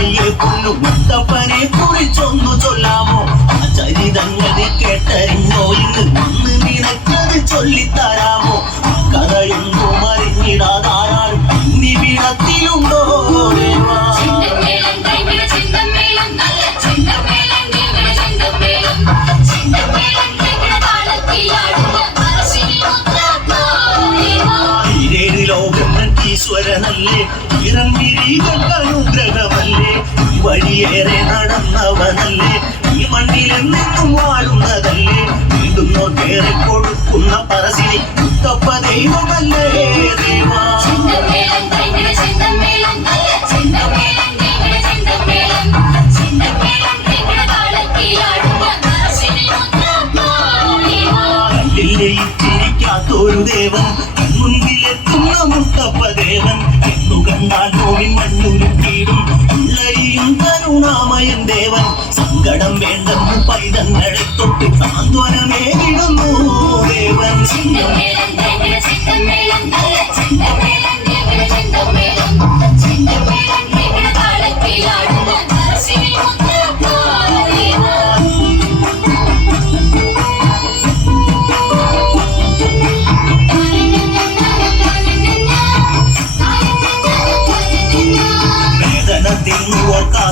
ചൊല്ലിയെ പൊന്നു മുത്തപ്പനെ കുറിച്ചൊന്നു ചൊല്ലാമോ ചരിതങ്ങളെ കേട്ടറിഞ്ഞോ ഇന്ന് വന്ന് നിനക്കത് ചൊല്ലിത്തരാമോ കഥയൊന്നും അറിഞ്ഞിടാതാരും ഇനി വിടത്തിലുണ്ടോ ഈശ്വരനല്ലേ ഇറങ്ങിരികൾക്ക് അനുഗ്രഹമല്ലേ ഈ വഴിയേറെ നടന്നവനല്ലേ ഈ മണ്ണിലെന്നും വാഴുന്നതല്ലേ വീണ്ടുന്നോ കേറി കൊടുക്കുന്ന പറശ്ശിനി മുത്തപ്പ ദൈവമല്ലേ ദേവാ ചിരിക്കാത്തൊരു ദേവൻ മുൻപിലെത്തുന്ന മുത്തപ്പ ദേവൻ എന്നു കണ്ടാൽ നോവിൻ മണ്ണുരുട്ടിയിടും ഉള്ളരിയും കരുണാമയൻ ദേവൻ സങ്കടം വേണ്ടെന്ന് പൈതങ്ങളെ തൊട്ട് സാന്ത്വനമേകിടുന്നു ദേവൻ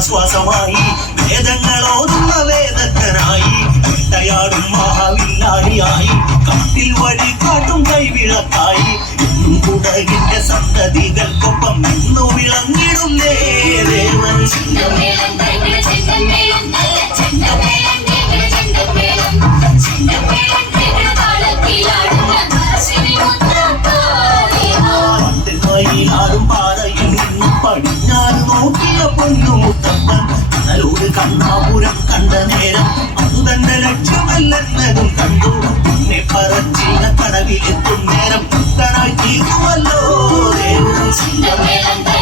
ആശ്വാസമായി വേദങ്ങളോതുന്ന വേദക്കനായി വേട്ടയാടും മഹാവില്ലാളിയായി കാട്ടിൽ വഴി കാട്ടും കൈവിളക്കായി എന്നും കുടകിന്റെ സന്തതികൾക്കൊപ്പം നിന്നു വിളങ്ങിടുന്നേ ദേവൻ പാറയിൽ നിന്നും പടിഞ്ഞാറ് നോക്കിയ പൊന്നു മുത്തപ്പൻ കടലോട് കണ്ണാപുരം കണ്ട നേരം അതു തന്നെ ലക്ഷ്യമല്ലെന്നതും കണ്ടു പിന്നെ പറച്ചിന കടവിലെത്തും നേരം പുത്തനായി തീരുമല്ലോ ദേവൻ